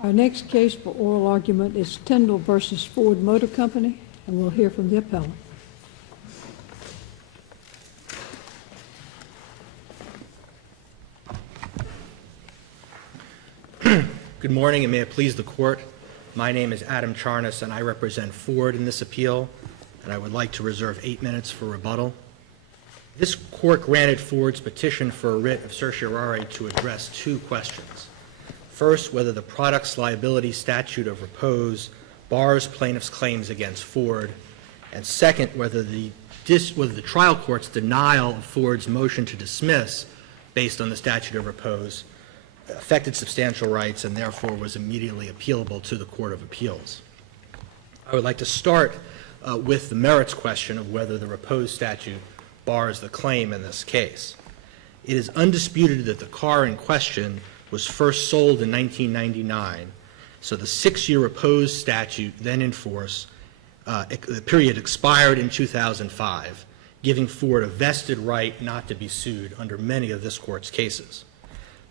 Our next case for oral argument is Tyndall versus Ford Motor Company, and we'll hear from the appellant. Good morning, and may it please the Court. My name is Adam Charnas, and I represent Ford in this appeal, and I would like to reserve 8 minutes for rebuttal. This Court granted Ford's petition for a writ of certiorari to address two questions. First, whether the products liability statute of repose bars plaintiffs' claims against Ford, and second, whether the trial court's denial of Ford's motion to dismiss based on the statute of repose affected substantial rights and therefore was immediately appealable to the Court of Appeals. I would like to start with the merits question of whether the repose statute bars the claim in this case. It is undisputed that the car in question was first sold in 1999, so the 6-year repose statute then in force, the period expired in 2005, giving Ford a vested right not to be sued under many of this Court's cases.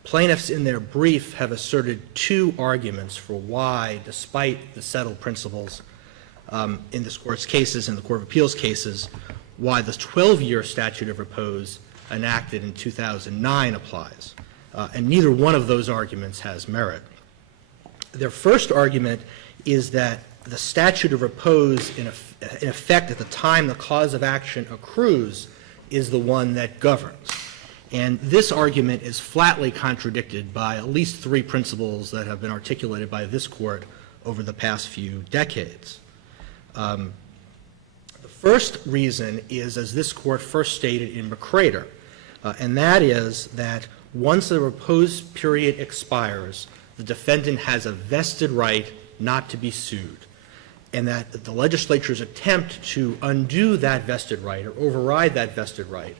Plaintiffs in their brief have asserted two arguments for why, despite the settled principles in this Court's cases and the Court of Appeals cases, why the 12-year statute of repose enacted in 2009 applies. And neither one of those arguments has merit. Their first argument is that the statute of repose in effect at the time the cause of action accrues is the one that governs. And this argument is flatly contradicted by at least three principles that have been articulated by this Court over the past few decades. The first reason is, as this Court first stated in McCrader, and that is that once the repose period expires, the defendant has a vested right not to be sued, and that the legislature's attempt to undo that vested right or override that vested right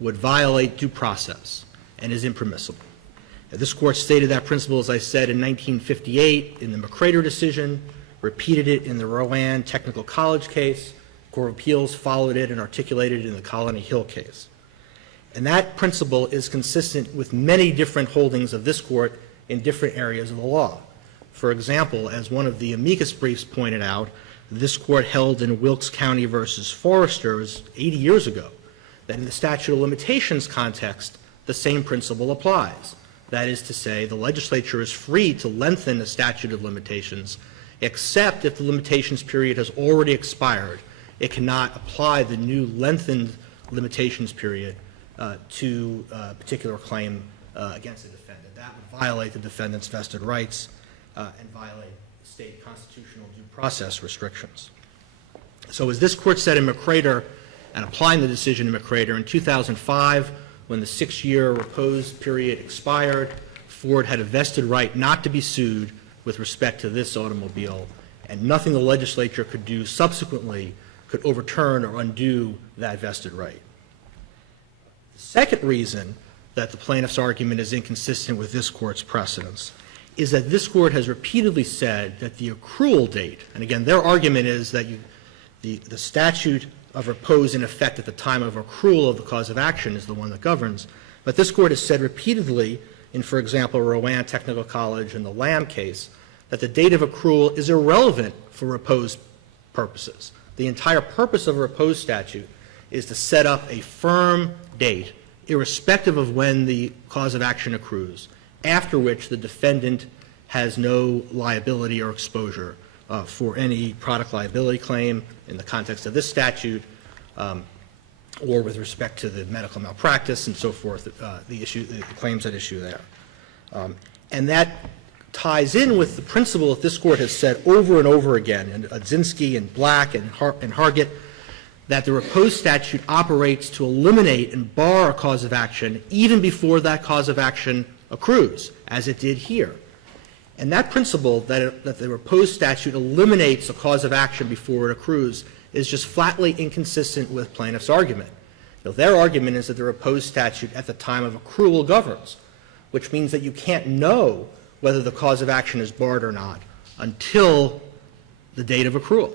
would violate due process and is impermissible. This Court stated that principle, as I said, in 1958 in the McCrader decision, repeated it in the Rowan Technical College case. Court of Appeals followed it and articulated it in the Colony Hill case. And that principle is consistent with many different holdings of this Court in different areas of the law. For example, as one of the amicus briefs pointed out, this Court held in Wilkes County versus Foresters 80 years ago that in the statute of limitations context, the same principle applies. That is to say, the legislature is free to lengthen the statute of limitations, except if the limitations period has already expired. It cannot apply the new lengthened limitations period to a particular claim against the defendant. That would violate the defendant's vested rights and violate state constitutional due process restrictions. So as this Court said in McCrader, and applying the decision in McCrader, in 2005, when the 6-year repose period expired, Ford had a vested right not to be sued with respect to this automobile, and nothing the legislature could do subsequently could overturn or undo that vested right. The second reason that the plaintiff's argument is inconsistent with this Court's precedents is that this Court has repeatedly said that the accrual date, and again, their argument is that the statute of repose in effect at the time of accrual of the cause of action is the one that governs, but this Court has said repeatedly in, for example, Rowan Technical College and the Lamb case, that the date of accrual is irrelevant for repose purposes. The entire purpose of a repose statute is to set up a firm date, irrespective of when the cause of action accrues, after which the defendant has no liability or exposure for any product liability claim in the context of this statute or with respect to the medical malpractice and so forth, the claims at issue there. And that ties in with the principle that this Court has said over and over again in Odzinski and Black and Hargett, that the repose statute operates to eliminate and bar a cause of action even before that cause of action accrues, as it did here. And that principle, that the repose statute eliminates a cause of action before it accrues, is just flatly inconsistent with plaintiff's argument. Now, their argument is that the repose statute at the time of accrual governs, which means that you can't know whether the cause of action is barred or not until the date of accrual,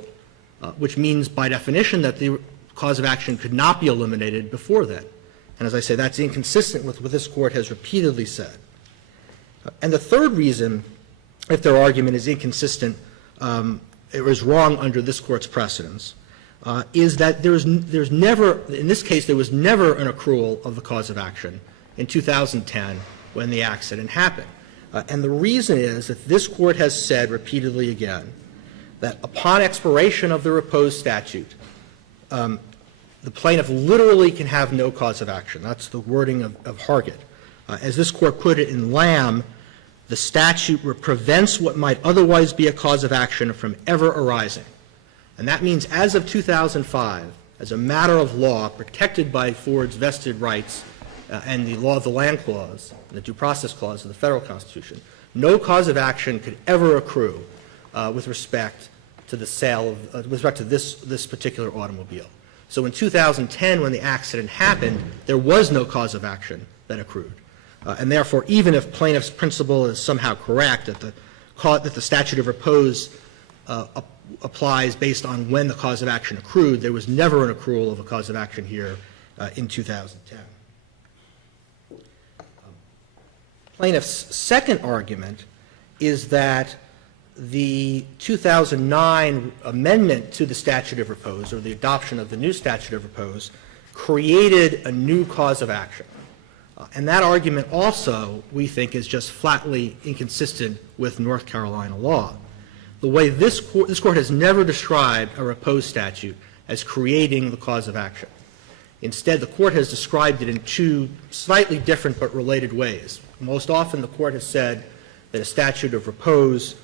which means by definition that the cause of action could not be eliminated before then. And as I say, that's inconsistent with what this Court has repeatedly said. And the third reason if their argument is inconsistent, it was wrong under this Court's precedents, is that there's never, in this case, there was never an accrual of the cause of action in 2010 when the accident happened. And the reason is that this Court has said repeatedly again that upon expiration of the repose statute, the plaintiff literally can have no cause of action. That's the wording of Hargett. As this Court put it in Lamb, the statute prevents what might otherwise be a cause of action from ever arising. And that means as of 2005, as a matter of law protected by Ford's vested rights and the law of the land clause, the due process clause of the federal Constitution, no cause of action could ever accrue with respect to the sale of, with respect to this particular automobile. So in 2010, when the accident happened, there was no cause of action that accrued. And therefore, even if plaintiff's principle is somehow correct, that the statute of repose applies based on when the cause of action accrued, there was never an accrual of a cause of action here in 2010. Plaintiff's second argument is that the 2009 amendment to the statute of repose, or the adoption of the new statute of repose, created a new cause of action. And that argument also, we think, is just flatly inconsistent with North Carolina law. The way this Court has never described a repose statute as creating the cause of action. Instead, the Court has described it in two slightly different but related ways. Most often, the Court has said that a statute of repose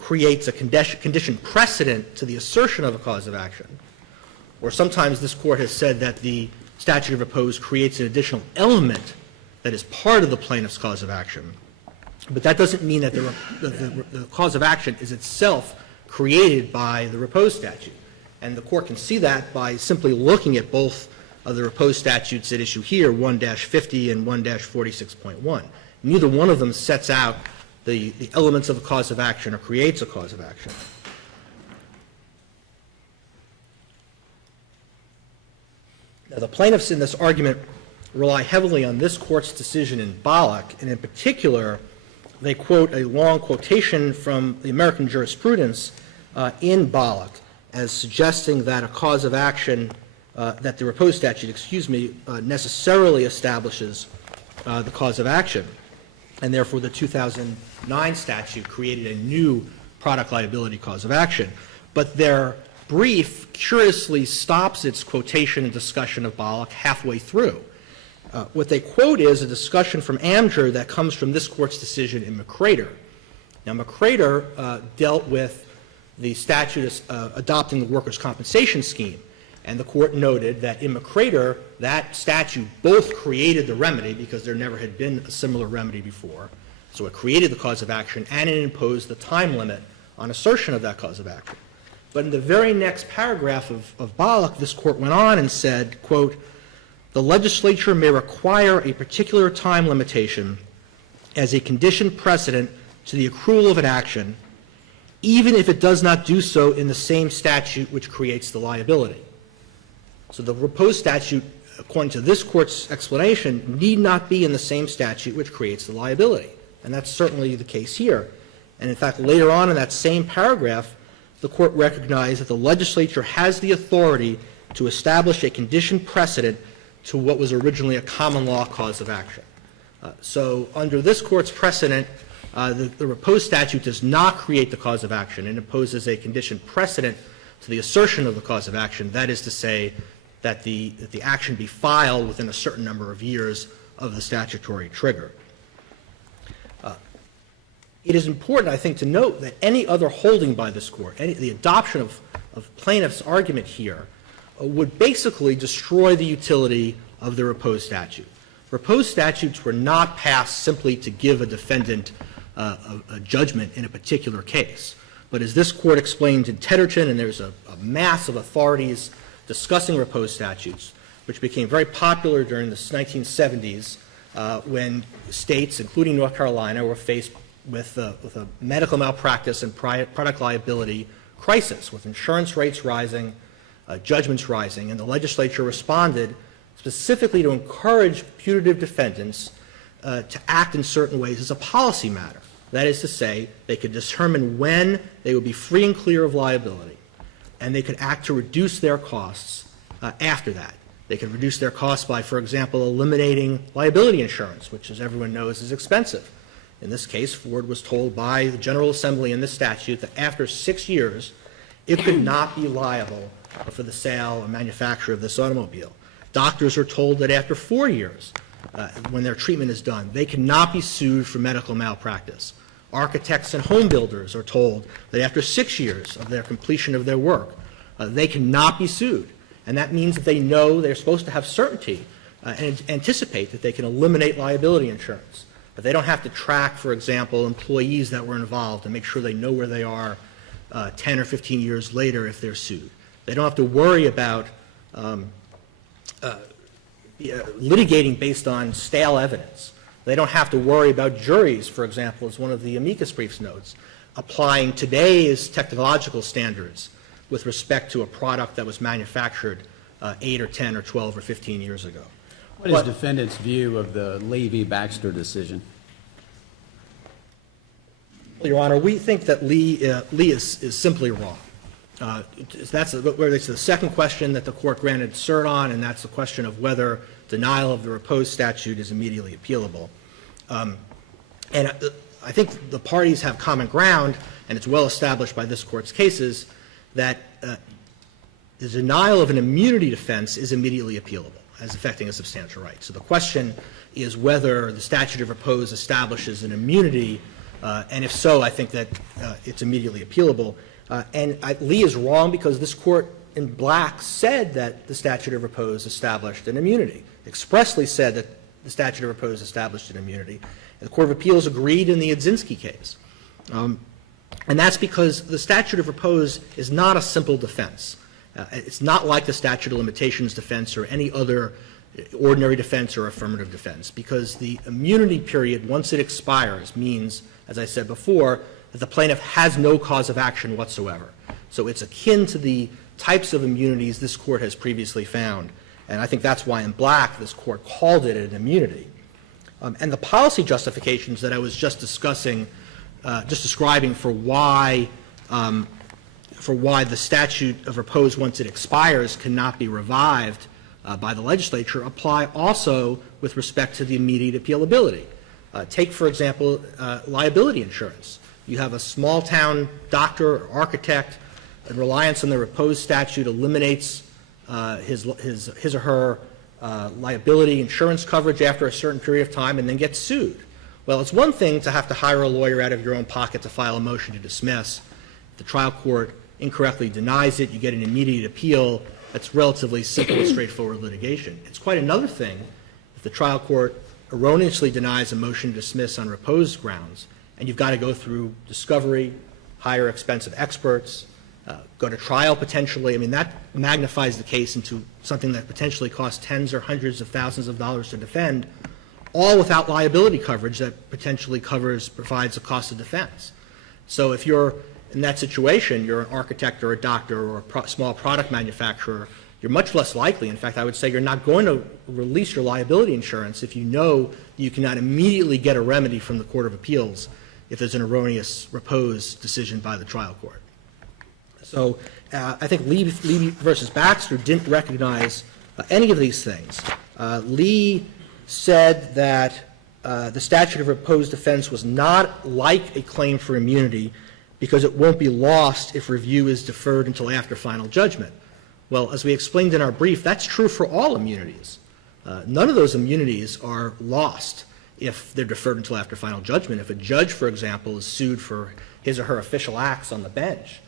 creates a condition precedent to the assertion of a cause of action. Or sometimes this Court has said that the statute of repose creates an additional element that is part of the plaintiff's cause of action. But that doesn't mean that the cause of action is itself created by the repose statute. And the Court can see that by simply looking at both of the repose statutes at issue here, 1-50 and 1-46.1. Neither one of them sets out the elements of a cause of action or creates a cause of action. Now, the plaintiffs in this argument rely heavily on this Court's decision in Bollock, and in particular, they quote a long quotation from the American jurisprudence in Bollock as suggesting that a cause of action, that the repose statute, necessarily establishes the cause of action. And therefore, the 2009 statute created a new product liability cause of action. But their brief curiously stops its quotation and discussion of Bollock halfway through. What they quote is a discussion from Amger that comes from this Court's decision in McCrader. Now, McCrader dealt with the statute adopting the workers' compensation scheme, and the Court noted that in McCrader, that statute both created the remedy, because there never had been a similar remedy before, so it created the cause of action, and it imposed the time limit on assertion of that cause of action. But in the very next paragraph of Bollock, this Court went on and said, quote, "The legislature may require a particular time limitation as a condition precedent to the accrual of an action, even if it does not do so in the same statute which creates the liability." So the repose statute, according to this Court's explanation, need not be in the same statute which creates the liability. And that's certainly the case here. And in fact, later on in that same paragraph, the Court recognized that the legislature has the authority to establish a condition precedent to what was originally a common law cause of action. So under this Court's precedent, the repose statute does not create the cause of action. It imposes a condition precedent to the assertion of the cause of action, that is to say, that the action be filed within a certain number of years of the statutory trigger. It is important, I think, to note that any other holding by this Court, the adoption of plaintiff's argument here, would basically destroy the utility of the repose statute. Repose statutes were not passed simply to give a defendant a judgment in a particular case. But as this Court explained in Tedderton, and there's a mass of authorities discussing repose statutes, which became very popular during the 1970s when states, including North Carolina, were faced with a medical malpractice and product liability crisis, with insurance rates rising, judgments rising, and the legislature responded specifically to encourage putative defendants to act in certain ways as a policy matter. That is to say, they could determine when they would be free and clear of liability, and they could act to reduce their costs after that. They could reduce their costs by, for example, eliminating liability insurance, which, as everyone knows, is expensive. In this case, Ford was told by the General Assembly in this statute that after 6 years, it could not be liable for the sale or manufacture of this automobile. Doctors are told that after 4 years, when their treatment is done, they cannot be sued for medical malpractice. Architects and home builders are told that after 6 years of their completion of their work, they cannot be sued. And that means that they know they're supposed to have certainty and anticipate that they can eliminate liability insurance. But they don't have to track, for example, employees that were involved and make sure they know where they are 10 or 15 years later if they're sued. They don't have to worry about litigating based on stale evidence. They don't have to worry about juries, for example, as one of the amicus briefs notes, applying today's technological standards with respect to a product that was manufactured 8 or 10 or 12 or 15 years ago. What is defendant's view of the Lee v. Baxter decision? Well, Your Honor, we think that Lee is simply wrong. That's the second question that the court granted cert on, and that's the question of whether denial of the repose statute is immediately appealable. And I think the parties have common ground, and it's well established by this Court's cases, that the denial of an immunity defense is immediately appealable as affecting a substantial right. So the question is whether the statute of repose establishes an immunity, and if so, I think that it's immediately appealable. Lee is wrong because this Court in Black said that the statute of repose established an immunity, expressly said that the statute of repose established an immunity. And the Court of Appeals agreed in the Odzinski case. And that's because the statute of repose is not a simple defense. It's not like the statute of limitations defense or any other ordinary defense or affirmative defense, because the immunity period, once it expires, means, as I said before, that the plaintiff has no cause of action whatsoever. So it's akin to the types of immunities this Court has previously found. And I think that's why in Black this Court called it an immunity. And the policy justifications that I was just discussing, just describing for why the statute of repose, once it expires, cannot be revived by the legislature, apply also with respect to the immediate appealability. Take, for example, liability insurance. You have a small-town doctor or architect, and reliance on the repose statute eliminates his or her liability insurance coverage after a certain period of time and then gets sued. Well, it's one thing to have to hire a lawyer out of your own pocket to file a motion to dismiss. If the trial court incorrectly denies it, you get an immediate appeal. That's relatively simple and straightforward litigation. It's quite another thing if the trial court erroneously denies a motion to dismiss on repose grounds, and you've got to go through discovery, hire expensive experts, go to trial potentially. I mean, that magnifies the case into something that potentially costs tens or hundreds of thousands of dollars to defend, all without liability coverage that potentially provides a cost of defense. So if you're in that situation, you're an architect or a doctor or a small product manufacturer, you're much less likely, in fact, I would say you're not going to release your liability insurance if you know you cannot immediately get a remedy from the Court of Appeals if there's an erroneous repose decision by the trial court. So I think Lee versus Baxter didn't recognize any of these things. Lee said that the statute of repose defense was not like a claim for immunity because it won't be lost if review is deferred until after final judgment. Well, as we explained in our brief, that's true for all immunities. None of those immunities are lost if they're deferred until after final judgment. If a judge, for example, is sued for his or her official acts on the bench,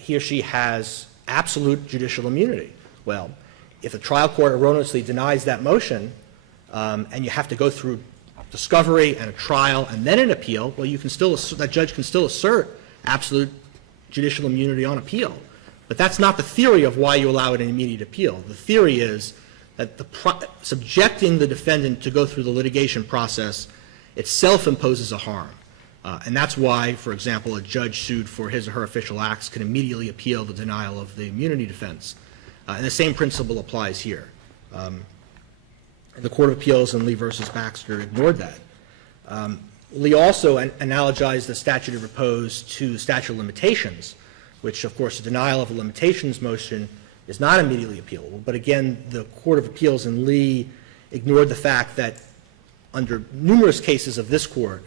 he or she has absolute judicial immunity. Well, if the trial court erroneously denies that motion and you have to go through discovery and a trial and then an appeal, well, you can still that judge can still assert absolute judicial immunity on appeal. But that's not the theory of why you allow an immediate appeal. The theory is that subjecting the defendant to go through the litigation process itself imposes a harm. And that's why, for example, a judge sued for his or her official acts can immediately appeal the denial of the immunity defense. And the same principle applies here. The Court of Appeals in Lee versus Baxter ignored that. Lee also analogized the statute of repose to the statute of limitations, which, of course, a denial of a limitations motion is not immediately appealable. But again, the Court of Appeals in Lee ignored the fact that under numerous cases of this Court,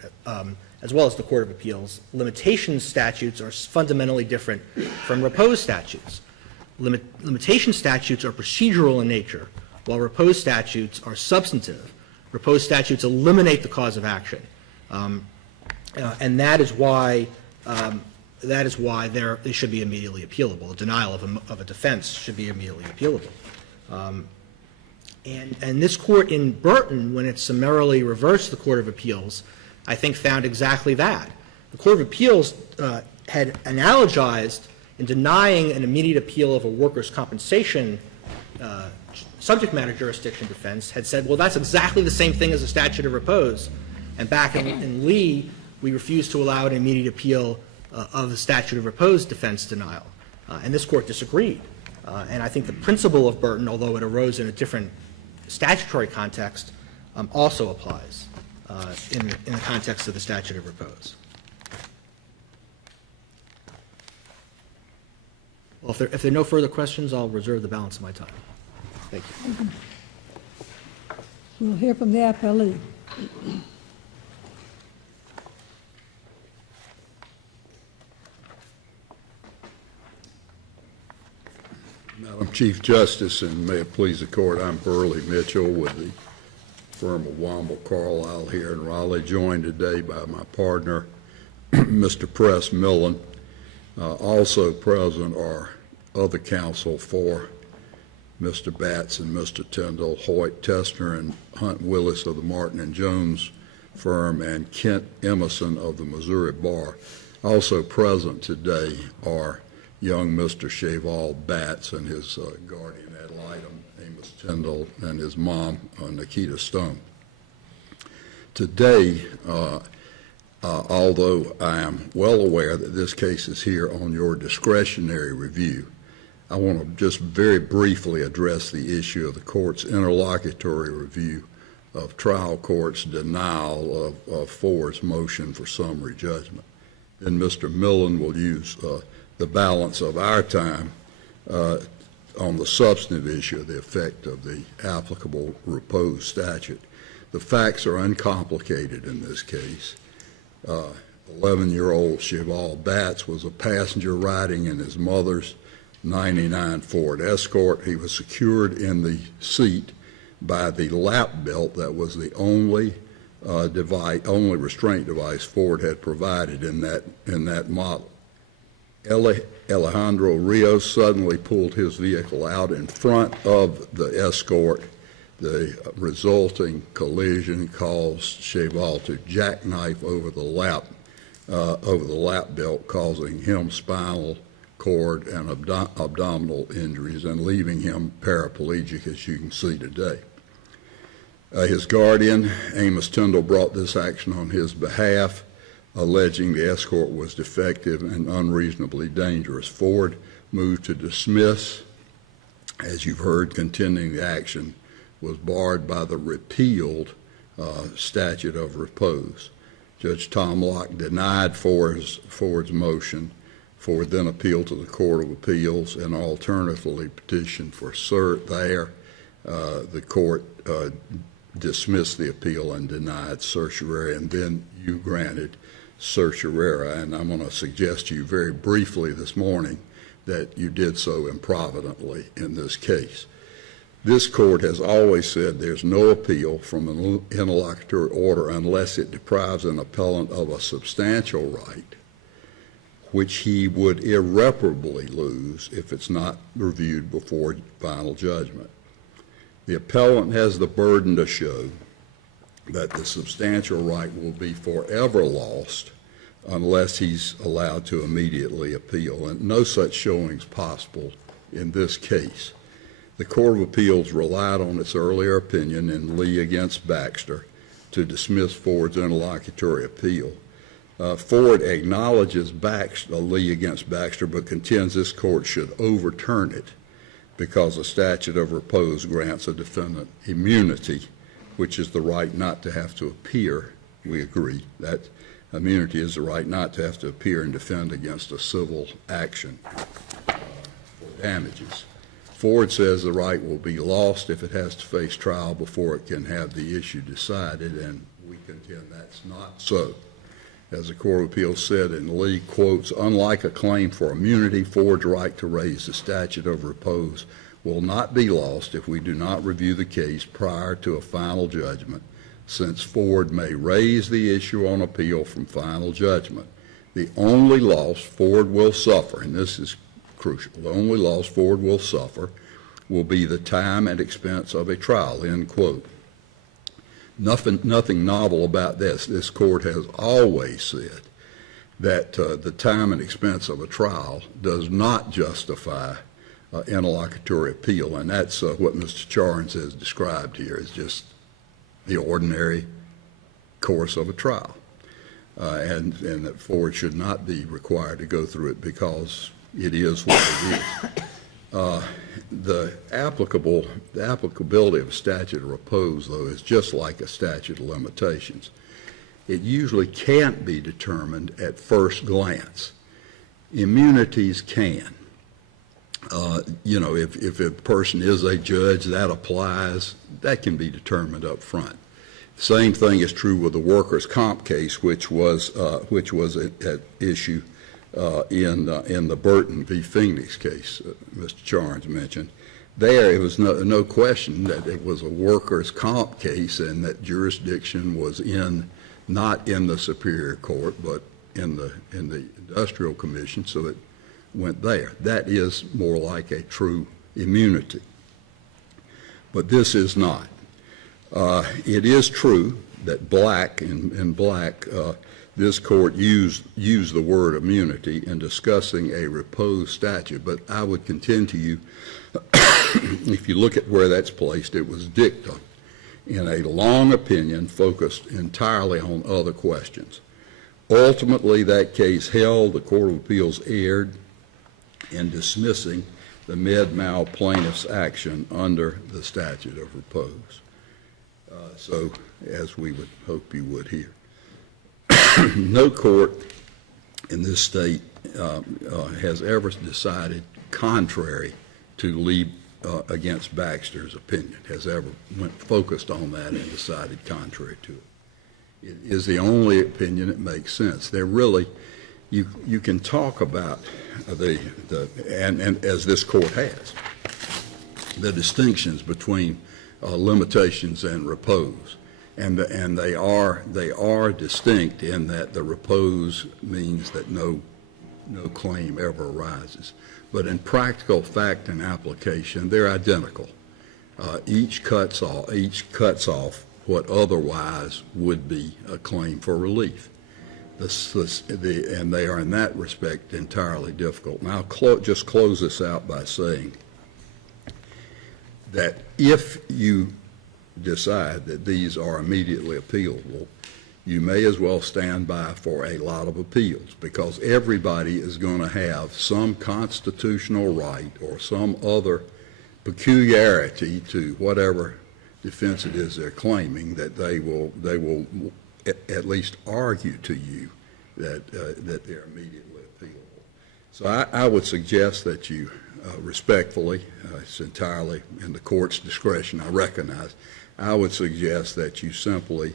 as well as the Court of Appeals, limitation statutes are fundamentally different from repose statutes. Limitation statutes are procedural in nature, while repose statutes are substantive. Repose statutes eliminate the cause of action, and that is why they should be immediately appealable. A denial of a defense should be immediately appealable. And this Court in Burton, when it summarily reversed the Court of Appeals, I think found exactly that. The Court of Appeals had analogized in denying an immediate appeal of a workers' compensation subject matter jurisdiction defense, had said, well, that's exactly the same thing as a statute of repose. And back in Lee, we refused to allow an immediate appeal of the statute of repose defense denial. And this Court disagreed. And I think the principle of Burton, although it arose in a different statutory context, also applies in the context of the statute of repose. Well, if there are no further questions, I'll reserve the balance of my time. Thank you. We'll hear from the appellee. Madam Chief Justice, and may it please the Court, I'm Burley Mitchell with the firm of Womble Carlisle here in Raleigh, joined today by my partner, Mr. Press Millen. Also present are other counsel for Mr. Batts and Mr. Tyndall, Hoyt, Testner, and Hunt Willis of the Martin and Jones firm, and Kent Emerson of the Missouri Bar. Also present today are young Mr. Cheval Batts and his guardian ad litem, Amos Tyndall, and his mom, Nikita Stone. Today, although I am well aware that this case is here on your discretionary review, I want to just very briefly address the issue of the Court's interlocutory review of trial court's denial of Ford's motion for summary judgment. And Mr. Millen will use the balance of our time on the substantive issue of the effect of the applicable repose statute. The facts are uncomplicated in this case. 11-year-old Cheval Batts was a passenger riding in his mother's 99 Ford Escort. He was secured in the seat by the lap belt that was the only restraint device Ford had provided in that model. Alejandro Rios suddenly pulled his vehicle out in front of the Escort. The resulting collision caused Cheval to jackknife over the lap belt, causing him spinal cord and abdominal injuries and leaving him paraplegic, as you can see today. His guardian, Amos Tyndall, brought this action on his behalf, alleging the Escort was defective and unreasonably dangerous. Ford moved to dismiss. As you've heard, contending the action was barred by the repealed statute of repose. Judge Tom Locke denied Ford's motion. Ford then appealed to the Court of Appeals and alternatively petitioned for cert there. The court dismissed the appeal and denied certiorari, and then you granted certiorari. And I'm going to suggest to you very briefly this morning that you did so improvidently in this case. This court has always said there's no appeal from an interlocutory order unless it deprives an appellant of a substantial right, which he would irreparably lose if it's not reviewed before final judgment. The appellant has the burden to show that the substantial right will be forever lost unless he's allowed to immediately appeal, and no such showing is possible in this case. The Court of Appeals relied on its earlier opinion in Lee against Baxter to dismiss Ford's interlocutory appeal. Ford acknowledges Lee against Baxter, but contends this court should overturn it because the statute of repose grants a defendant immunity, which is the right not to have to appear We agree that immunity is the right not to have to appear and defend against a civil action for damages. Ford says the right will be lost if it has to face trial before it can have the issue decided, and we contend that's not so. As the Court of Appeals said in Lee, quotes, unlike a claim for immunity, Ford's right to raise the statute of repose will not be lost if we do not review the case prior to a final judgment, since Ford may raise the issue on appeal from final judgment. The only loss Ford will suffer, and this is crucial, the only loss Ford will suffer will be the time and expense of a trial, end quote. Nothing novel about this. This court has always said that the time and expense of a trial does not justify interlocutory appeal, and that's what Mr. Charnes has described here is just the ordinary course of a trial, and that Ford should not be required to go through it because it is what it is. The applicability of a statute of repose, though, is just like a statute of limitations. It usually can't be determined at first glance. Immunities can. If a person is a judge, that applies. That can be determined up front. Same thing is true with the workers' comp case, which was at issue in the Burton v. Phoenix case, Mr. Charnes mentioned. There, it was no question that it was a workers' comp case and that jurisdiction was not in the Superior Court, but in the Industrial Commission, so it went there. That is more like a true immunity. But this is not. It is true that in Black, this court used the word immunity in discussing a repose statute, but I would contend to you, if you look at where that's placed, it was dicta in a long opinion focused entirely on other questions. Ultimately, that case held the Court of Appeals erred in dismissing the Med-Mal plaintiff's action under the statute of repose. So, as we would hope you would here. No court in this state has ever decided contrary to Lee against Baxter's opinion, has ever focused on that and decided contrary to it. It is the only opinion that makes sense. They're really, you can talk about and as this court has, the distinctions between limitations and repose. And they are distinct in that the repose means that no claim ever arises. But in practical fact and application, they're identical. Each cuts off what otherwise would be a claim for relief. And they are in that respect entirely difficult. And I'll just close this out by saying that if you decide that these are immediately appealable, you may as well stand by for a lot of appeals, because everybody is going to have some constitutional right or some other peculiarity to whatever defense it is they're claiming that they will at least argue to you that they're immediately appealable. So I would suggest that you respectfully, it's entirely in the court's discretion, I recognize, I would suggest that you simply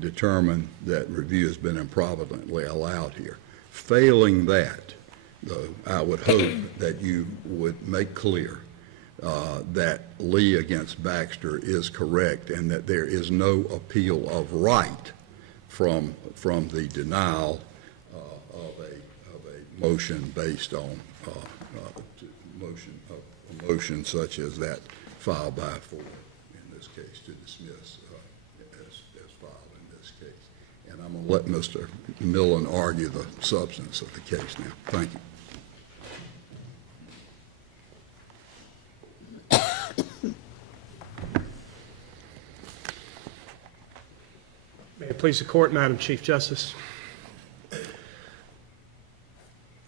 determine that review has been improvidently allowed here. Failing that, though, I would hope that you would make clear that Lee against Baxter is correct and that there is no appeal of right from the denial of a motion based on a motion such as that filed by Ford in this case to dismiss as filed in this case. And I'm going to let Mr. Millen argue the substance of the case now. Thank you. May it please the Court, Madam Chief Justice. I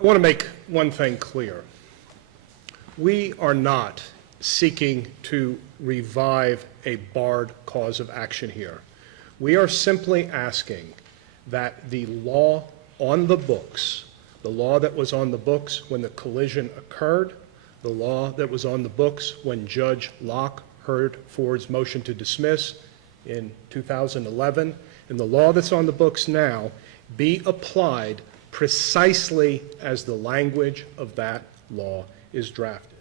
want to make one thing clear. We are not seeking to revive a barred cause of action here. We are simply asking that the law on the books, the law that was on the books when the collision occurred, the law that was on the books when Judge Locke heard Ford's motion to dismiss in 2011, and the law that's on the books now be applied precisely as the language of that law is drafted.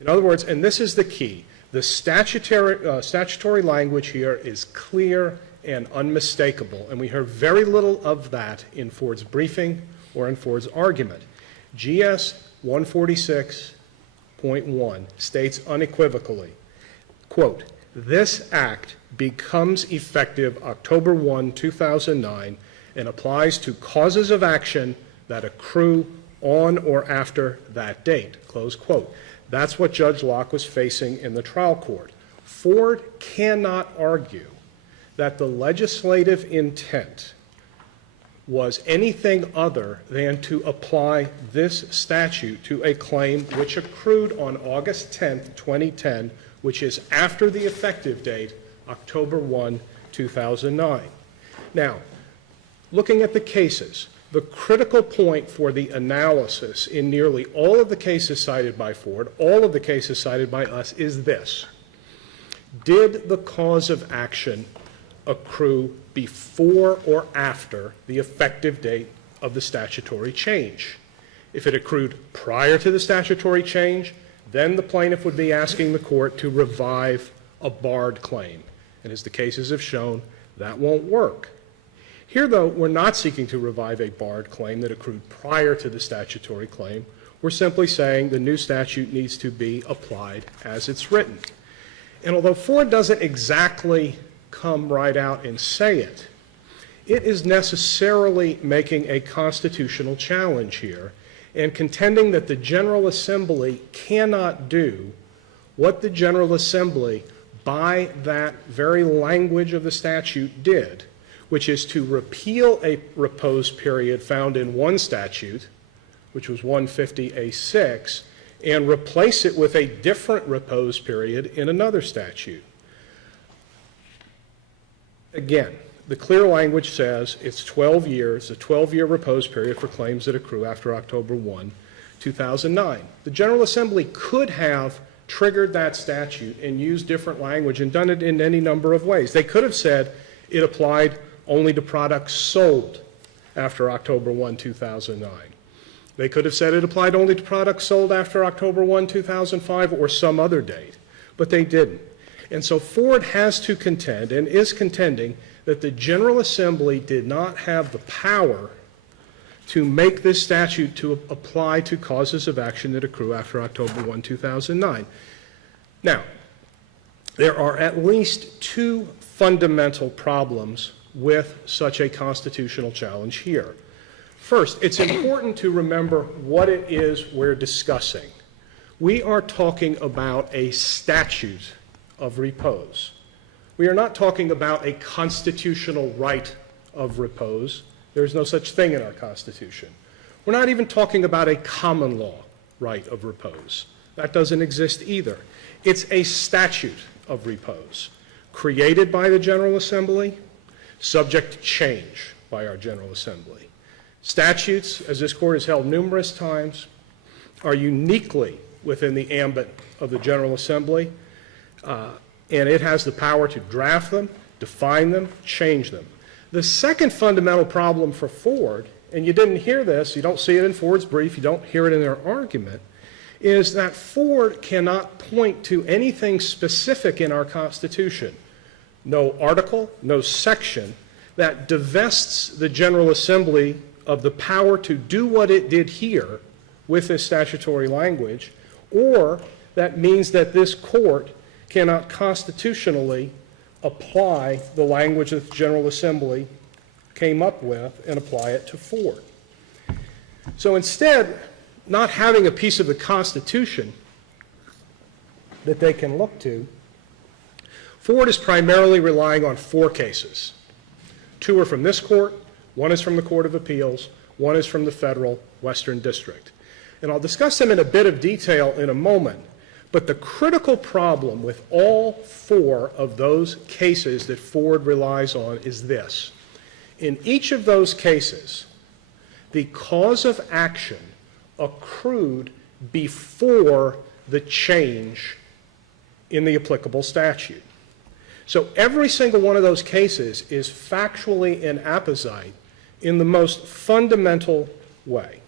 In other words, and this is the key, the statutory language here is clear and unmistakable, and we heard very little of that in Ford's briefing or in Ford's argument. GS 146.1 states unequivocally, quote, "This act becomes effective October 1, 2009, and applies to causes of action that accrue on or after that date," close quote. That's what Judge Locke was facing in the trial court. Ford cannot argue that the legislative intent was anything other than to apply this statute to a claim which accrued on August 10th, 2010, which is after the effective date, October 1, 2009. Now, looking at the cases, the critical point for the analysis in nearly all of the cases cited by Ford, all of the cases cited by us, is this. Did the cause of action accrue before or after the effective date of the statutory change? If it accrued prior to the statutory change, then the plaintiff would be asking the court to revive a barred claim. And as the cases have shown, that won't work. Here, though, we're not seeking to revive a barred claim that accrued prior to the statutory claim. We're simply saying the new statute needs to be applied as it's written. And although Ford doesn't exactly come right out and say it, it is necessarily making a constitutional challenge here and contending that the General Assembly cannot do what the General Assembly, by that very language of the statute, did, which is to repeal a repose period found in one statute, which was 150A6, and replace it with a different repose period in another statute. Again, the clear language says it's 12 years, a 12-year repose period for claims that accrue after October 1, 2009. The General Assembly could have triggered that statute and used different language and done it in any number of ways. They could have said it applied only to products sold after October 1, 2009. They could have said it applied only to products sold after October 1, 2005 or some other date, but they didn't. And so Ford has to contend and is contending that the General Assembly did not have the power to make this statute to apply to causes of action that accrue after October 1, 2009. Now, there are at least two fundamental problems with such a constitutional challenge here. First, it's important to remember what it is we're discussing. We are talking about a statute of repose. We are not talking about a constitutional right of repose. There's no such thing in our Constitution. We're not even talking about a common law right of repose. That doesn't exist either. It's a statute of repose created by the General Assembly, subject to change by our General Assembly. Statutes, as this Court has held numerous times, are uniquely within the ambit of the General Assembly, and it has the power to draft them, define them, change them. The second fundamental problem for Ford, and you didn't hear this, you don't see it in Ford's brief, you don't hear it in their argument, is that Ford cannot point to anything specific in our Constitution, no article, no section, that divests the General Assembly of the power to do what it did here with this statutory language, or that means that this Court cannot constitutionally apply the language that the General Assembly came up with and apply it to Ford. So instead, not having a piece of the Constitution that they can look to, Ford is primarily relying on four cases. Two are from this court, one is from the Court of Appeals, one is from the Federal Western District. And I'll discuss them in a bit of detail in a moment, But the critical problem with all four of those cases that Ford relies on is this. In each of those cases, the cause of action accrued before the change in the applicable statute. So every single one of those cases is factually inapposite in the most fundamental way.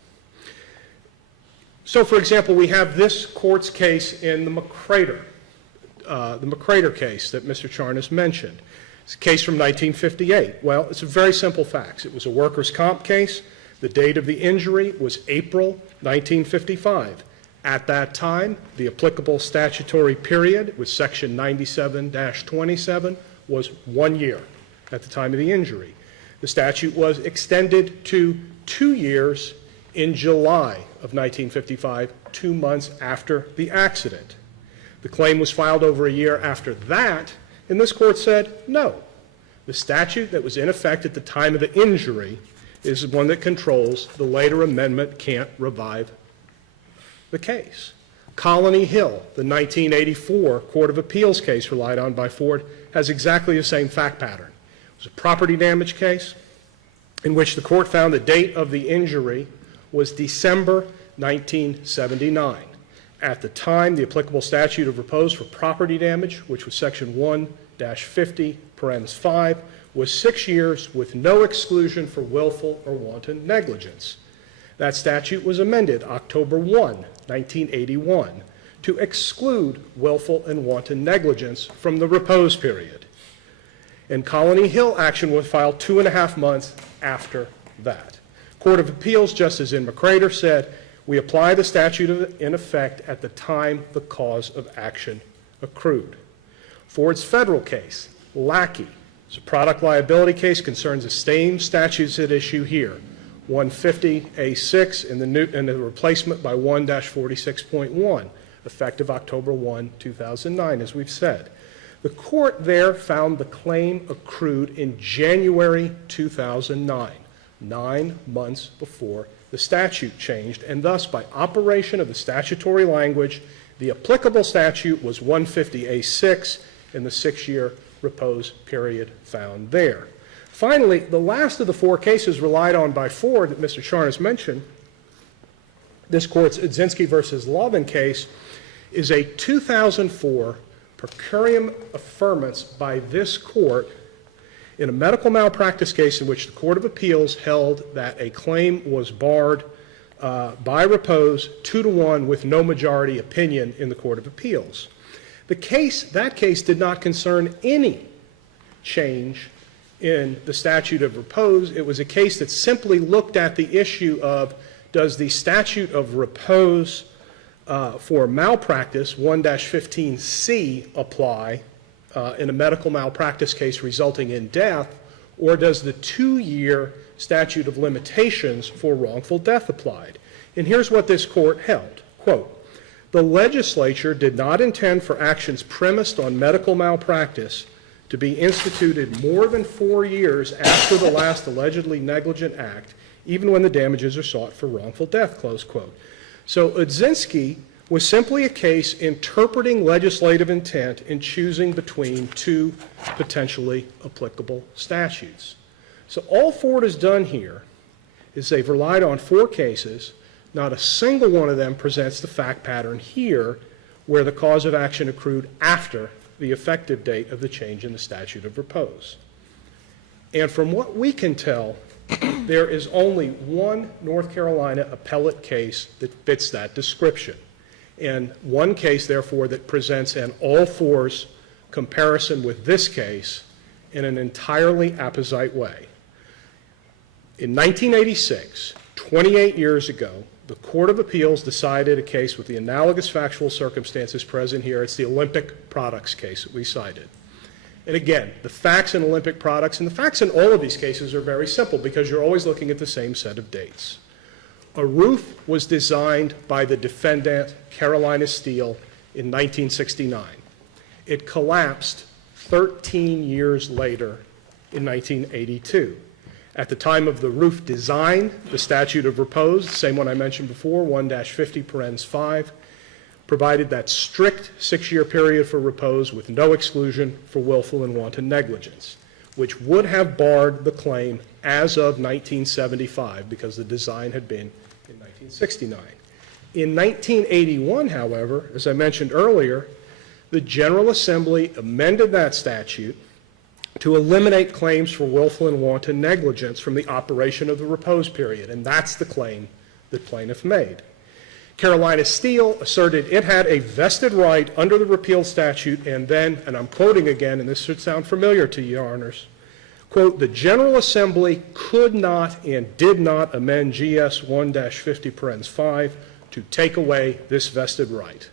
So, for example, we have this court's case in the McCrater case that Mr. Charnas mentioned. It's a case from 1958. Well, it's a very simple facts. It was a workers' comp case. The date of the injury was April 1955. At that time, the applicable statutory period with Section 97-27 was 1 year at the time of the injury. The statute was extended to 2 years in July of 1955, 2 months after the accident. The claim was filed over a year after that, and this court said, no. The statute that was in effect at the time of the injury is one that controls. The later amendment can't revive the case. Colony Hill, the 1984 Court of Appeals case relied on by Ford, has exactly the same fact pattern. It was a property damage case in which the court found the date of the injury was December 1979. At the time, the applicable statute of repose for property damage, which was Section 1-50, parens 5, was 6 years with no exclusion for willful or wanton negligence. That statute was amended October 1, 1981, to exclude willful and wanton negligence from the repose period. And Colony Hill action was filed 2.5 months after that. Court of Appeals, just as in McCrater, said, we apply the statute in effect at the time the cause of action accrued. Ford's federal case, Lackey, it's a product liability case, concerns the same statutes at issue here, 150A6 and the replacement by 1-46.1, effective October 1, 2009, as we've said. The court there found the claim accrued in January 2009, 9 months before the statute changed, and thus, by operation of the statutory language, the applicable statute was 150A6 and the 6-year repose period found there. Finally, the last of the four cases relied on by Ford that Mr. Charnas mentioned, this court's Udzinski versus Lovin case, is a 2004 per curiam affirmance by this court in a medical malpractice case in which the Court of Appeals held that a claim was barred by repose 2-1 with no majority opinion in the Court of Appeals. That case did not concern any change in the statute of repose. It was a case that simply looked at the issue of, does the statute of repose for malpractice, 1-15C, apply in a medical malpractice case resulting in death, or does the 2-year statute of limitations for wrongful death apply? And here's what this court held, quote, the legislature did not intend for actions premised on medical malpractice to be instituted more than 4 years after the last allegedly negligent act, even when the damages are sought for wrongful death, close quote. So Udzinski was simply a case interpreting legislative intent in choosing between two potentially applicable statutes. So all Ford has done here is they've relied on 4 cases. Not a single one of them presents the fact pattern here where the cause of action accrued after the effective date of the change in the statute of repose. And from what we can tell, there is only one North Carolina appellate case that fits that description, and one case, therefore, that presents an all-fours comparison with this case in an entirely apposite way. In 1986, 28 years ago, the Court of Appeals decided a case with the analogous factual circumstances present here. It's the Olympic Products case that we cited. And again, the facts in Olympic Products, and the facts in all of these cases are very simple because you're always looking at the same set of dates. A roof was designed by the defendant, Carolina Steel, in 1969. It collapsed 13 years later in 1982. At the time of the roof design, the statute of repose, the same one I mentioned before, 1-50 parens 5, provided that strict 6-year period for repose with no exclusion for willful and wanton negligence, which would have barred the claim as of 1975 because the design had been in 1969. In 1981, however, as I mentioned earlier, the General Assembly amended that statute to eliminate claims for willful and wanton negligence from the operation of the repose period, and that's the claim that plaintiff made. Carolina Steel asserted it had a vested right under the repealed statute, and then, and I'm quoting again, and this should sound familiar to you, Your Honors, quote, the General Assembly could not and did not amend GS 1-50(5) to take away this vested right.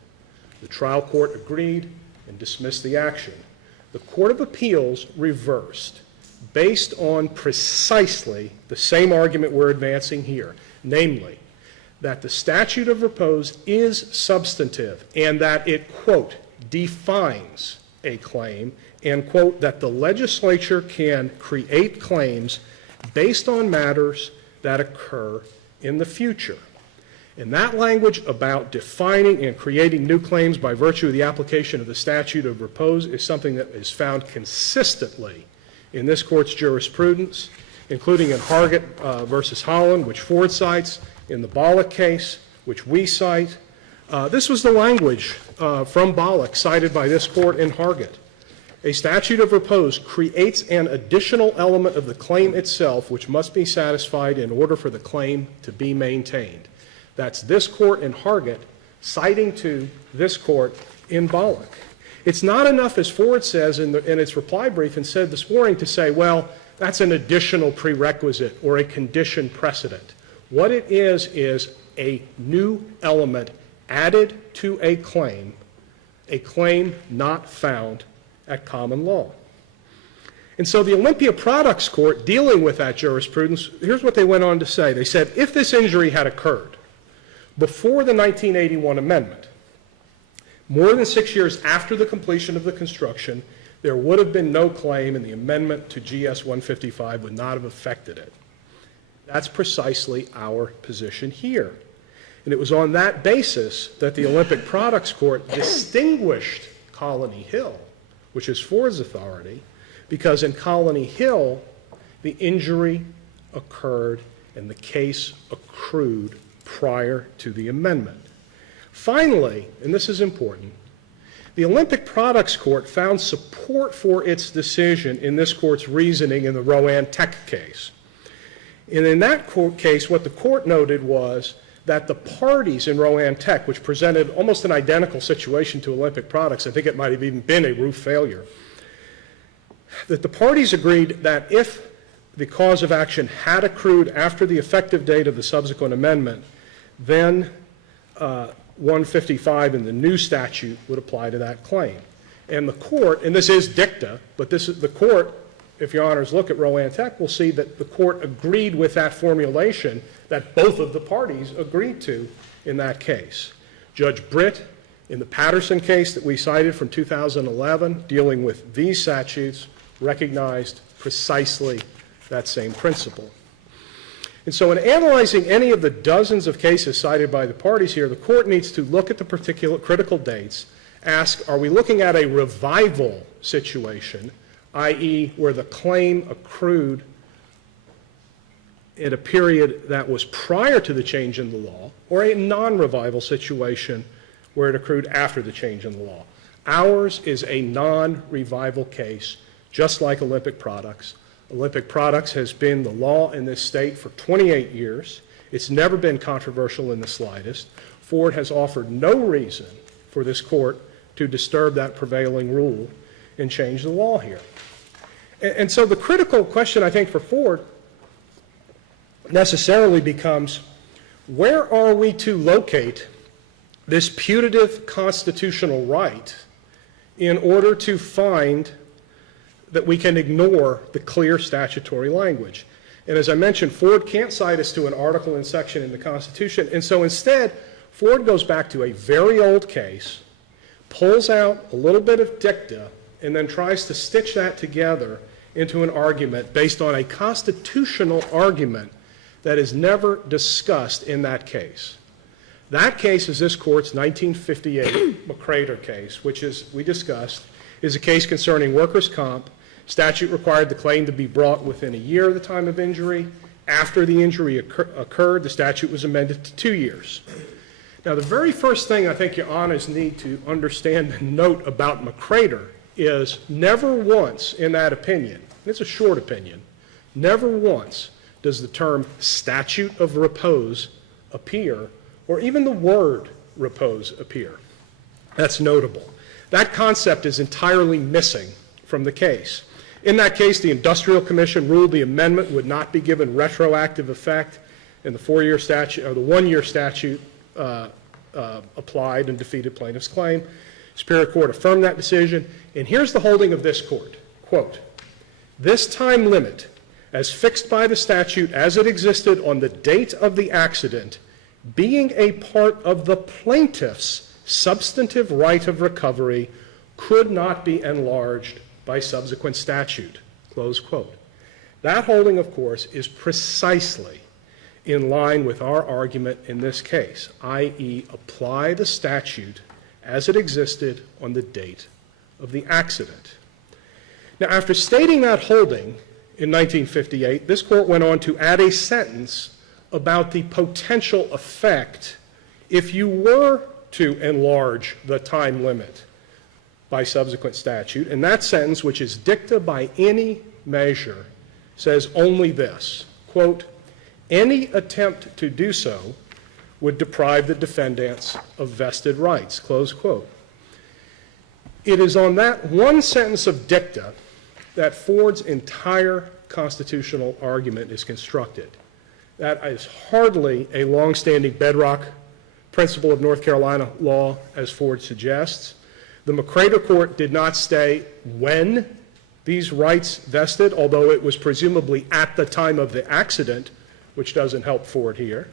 The trial court agreed and dismissed the action. The Court of Appeals reversed based on precisely the same argument we're advancing here, namely, that the statute of repose is substantive and that it, quote, defines a claim, and, quote, that the legislature can create claims based on matters that occur in the future. And that language about defining and creating new claims by virtue of the application of the statute of repose is something that is found consistently in this court's jurisprudence, including in Hargett versus Holland, which Ford cites, in the Bollock case, which we cite. This was the language from Bollock cited by this court in Hargett. A statute of repose creates an additional element of the claim itself which must be satisfied in order for the claim to be maintained. That's this court in Hargett citing to this court in Bollock. It's not enough, as Ford says in its reply brief and said this morning, to say, well, that's an additional prerequisite or a condition precedent. What it is a new element added to a claim not found at common law. And so the Olympia Products Court, dealing with that jurisprudence, here's what they went on to say. They said, if this injury had occurred before the 1981 amendment, more than 6 years after the completion of the construction, there would have been no claim and the amendment to GS 155 would not have affected it. That's precisely our position here. And it was on that basis that the Olympic Products Court distinguished Colony Hill, which is Ford's authority, because in Colony Hill, the injury occurred and the case accrued prior to the amendment. Finally, and this is important, the Olympic Products Court found support for its decision in this court's reasoning in the Rowan Tech case. And in that case, what the court noted was that the parties in Rowan Tech, which presented almost an identical situation to Olympic Products, I think it might have even been a roof failure, that the parties agreed that if the cause of action had accrued after the effective date of the subsequent amendment, then 155 in the new statute would apply to that claim. And the court, and this is dicta, but this is the court, if Your Honors look at Rowan Tech, will see that the court agreed with that formulation that both of the parties agreed to in that case. Judge Britt, in the Patterson case that we cited from 2011, dealing with these statutes, recognized precisely that same principle. And so in analyzing any of the dozens of cases cited by the parties here, the court needs to look at the particular critical dates, ask, are we looking at a revival situation, i.e. where the claim accrued in a period that was prior to the change in the law, or a non-revival situation where it accrued after the change in the law. Ours is a non-revival case, just like Olympic Products. Olympic Products has been the law in this state for 28 years. It's never been controversial in the slightest. Ford has offered no reason for this court to disturb that prevailing rule and change the law here. And so the critical question, I think, for Ford necessarily becomes, where are we to locate this putative constitutional right in order to find that we can ignore the clear statutory language? And as I mentioned, Ford can't cite us to an article and section in the Constitution, and so instead, Ford goes back to a very old case, pulls out a little bit of dicta, and then tries to stitch that together into an argument based on a constitutional argument that is never discussed in that case. That case is this court's 1958 McCrader case, which, as we discussed, is a case concerning workers' comp. Statute required the claim to be brought within a year of the time of injury. After the injury occurred, the statute was amended to 2 years. Now, the very first thing I think your honors need to understand and note about McCrader is never once in that opinion, and it's a short opinion, never once does the term statute of repose appear, or even the word repose appear. That's notable. That concept is entirely missing from the case. In that case, the Industrial Commission ruled the amendment would not be given retroactive effect, and the 4-year statute, or the 1-year statute applied and defeated plaintiff's claim. Superior Court affirmed that decision, and here's the holding of this court. Quote, "This time limit, as fixed by the statute as it existed on the date of the accident, being a part of the plaintiff's substantive right of recovery, could not be enlarged by subsequent statute." Close quote. That holding, of course, is precisely in line with our argument in this case, i.e., apply the statute as it existed on the date of the accident. Now, after stating that holding in 1958, this court went on to add a sentence about the potential effect if you were to enlarge the time limit by subsequent statute. And that sentence, which is dicta by any measure, says only this, quote, "Any attempt to do so would deprive the defendants of vested rights," close quote. It is on that one sentence of dicta that Ford's entire constitutional argument is constructed. That is hardly a longstanding bedrock principle of North Carolina law, as Ford suggests. The McCrader Court did not state when these rights vested, although it was presumably at the time of the accident, which doesn't help Ford here.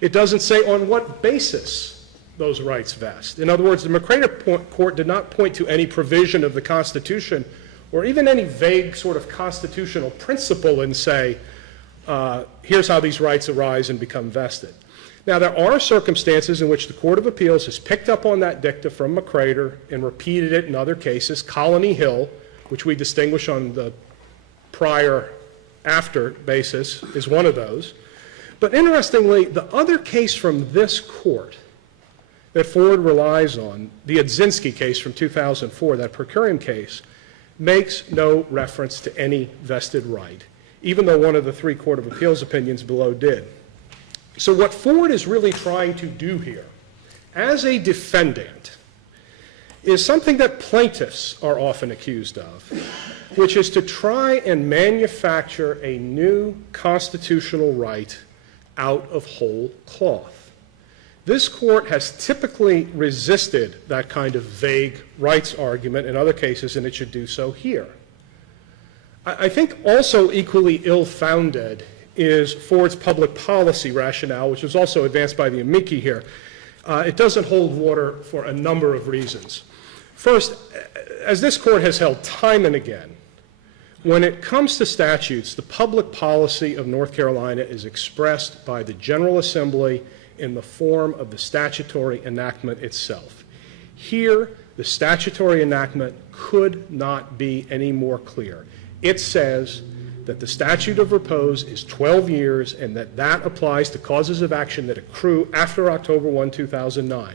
It doesn't say on what basis those rights vest. In other words, the McCrader Court did not point to any provision of the Constitution or even any vague sort of constitutional principle and say, here's how these rights arise and become vested. Now, there are circumstances in which the Court of Appeals has picked up on that dicta from McCrader and repeated it in other cases. Colony Hill, which we distinguish on the prior-after basis, is one of those. But interestingly, the other case from this court that Ford relies on, the Odzinski case from 2004, that per curiam case, makes no reference to any vested right, even though one of the 3 Court of Appeals opinions below did. So what Ford is really trying to do here, as a defendant, is something that plaintiffs are often accused of, which is to try and manufacture a new constitutional right out of whole cloth. This court has typically resisted that kind of vague rights argument in other cases, and it should do so here. I think also equally ill-founded is Ford's public policy rationale, which was also advanced by the amici here. It doesn't hold water for a number of reasons. First, as this court has held time and again, when it comes to statutes, the public policy of North Carolina is expressed by the General Assembly in the form of the statutory enactment itself. Here, the statutory enactment could not be any more clear. It says that the statute of repose is 12 years and that applies to causes of action that accrue after October 1, 2009.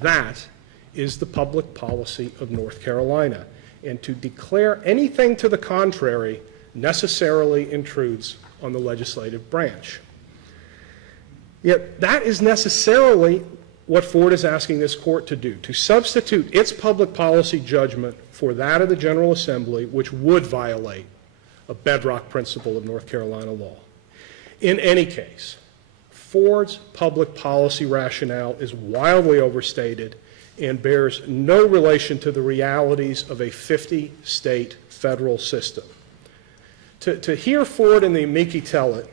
That is the public policy of North Carolina. And to declare anything to the contrary necessarily intrudes on the legislative branch. Yet that is necessarily what Ford is asking this court to do, to substitute its public policy judgment for that of the General Assembly, which would violate a bedrock principle of North Carolina law. In any case, Ford's public policy rationale is wildly overstated and bears no relation to the realities of a 50-state federal system. To hear Ford and the amici tell it,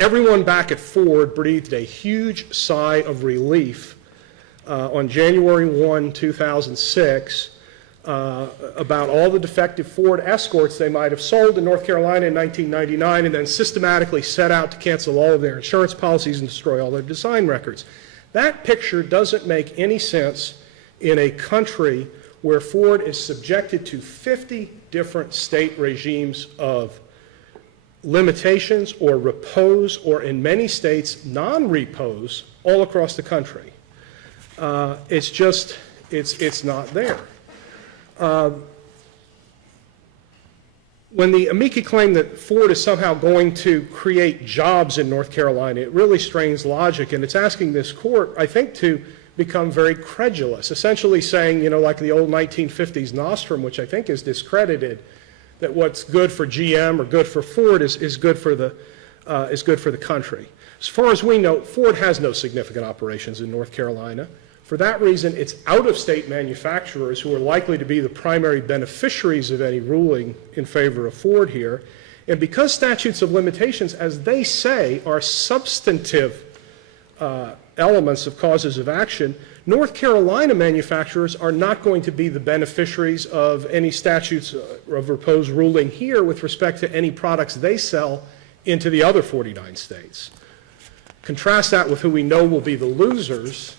everyone back at Ford breathed a huge sigh of relief on January 1, 2006, about all the defective Ford Escorts they might have sold in North Carolina in 1999 and then systematically set out to cancel all of their insurance policies and destroy all their design records. That picture doesn't make any sense in a country where Ford is subjected to 50 different state regimes of limitations or repose, or in many states, non-repose, all across the country. It's not there. When the amici claim that Ford is somehow going to create jobs in North Carolina, it really strains logic, and it's asking this court, I think, to become very credulous, essentially saying, like the old 1950s nostrum, which I think is discredited, that what's good for GM or good for Ford is good for the country. As far as we know, Ford has no significant operations in North Carolina. For that reason, it's out-of-state manufacturers who are likely to be the primary beneficiaries of any ruling in favor of Ford here. And because statutes of limitations, as they say, are substantive elements of causes of action, North Carolina manufacturers are not going to be the beneficiaries of any statutes of repose ruling here with respect to any products they sell into the other 49 states. Contrast that with who we know will be the losers,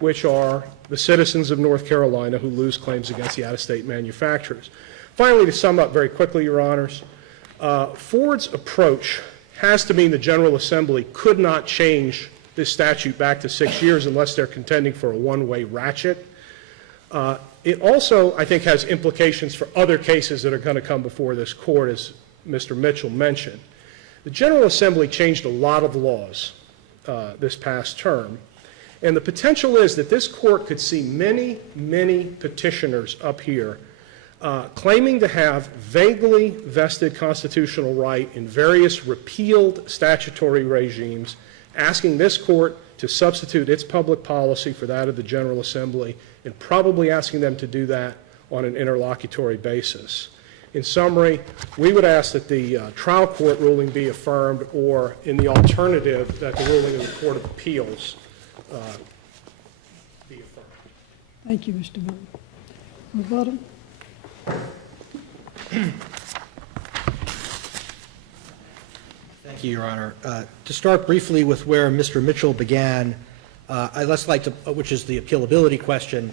which are the citizens of North Carolina who lose claims against the out-of-state manufacturers. Finally, to sum up very quickly, Your Honors, Ford's approach has to mean the General Assembly could not change this statute back to 6 years unless they're contending for a one-way ratchet. It also, I think, has implications for other cases that are going to come before this court, as Mr. Mitchell mentioned. The General Assembly changed a lot of laws this past term, and the potential is that this court could see many, many petitioners up here claiming to have vaguely vested constitutional right in various repealed statutory regimes, asking this court to substitute its public policy for that of the General Assembly, and probably asking them to do that on an interlocutory basis. In summary, we would ask that the trial court ruling be affirmed, or in the alternative, that the ruling of the Court of Appeals be affirmed. Thank you, Mr. Miller. Rebuttal. Thank you, Your Honor. To start briefly with where Mr. Mitchell began, I'd just like to, which is the appealability question,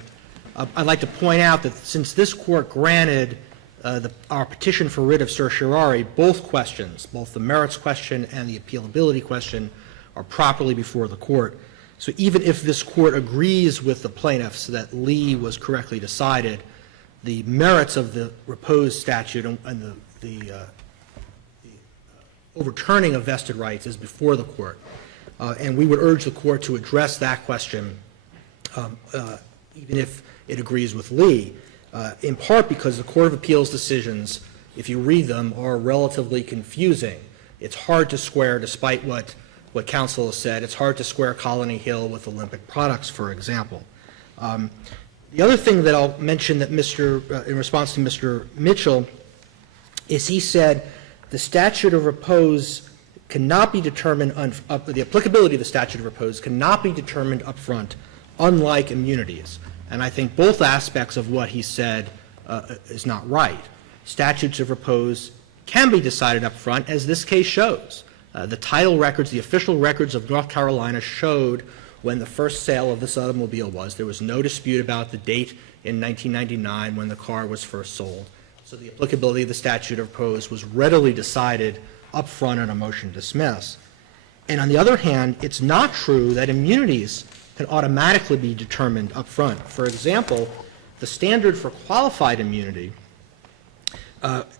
I'd like to point out that since this court granted our petition for writ of certiorari, both questions, both the merits question and the appealability question, are properly before the court. So even if this court agrees with the plaintiffs that Lee was correctly decided, the merits of the repose statute and the overturning of vested rights is before the court. And we would urge the court to address that question, even if it agrees with Lee, in part because the Court of Appeals decisions, if you read them, are relatively confusing. It's hard to square, despite what counsel has said, it's hard to square Colony Hill with Olympic Products, for example. The other thing that I'll mention that in response to Mr. Mitchell, is he said the statute of repose cannot be determined, the applicability of the statute of repose cannot be determined up front, unlike immunities. And I think both aspects of what he said is not right. Statutes of repose can be decided up front, as this case shows. The title records, the official records of North Carolina showed when the first sale of this automobile was. There was no dispute about the date in 1999 when the car was first sold. So the applicability of the statute of repose was readily decided up front on a motion to dismiss. And on the other hand, it's not true that immunities can automatically be determined up front. For example, the standard for qualified immunity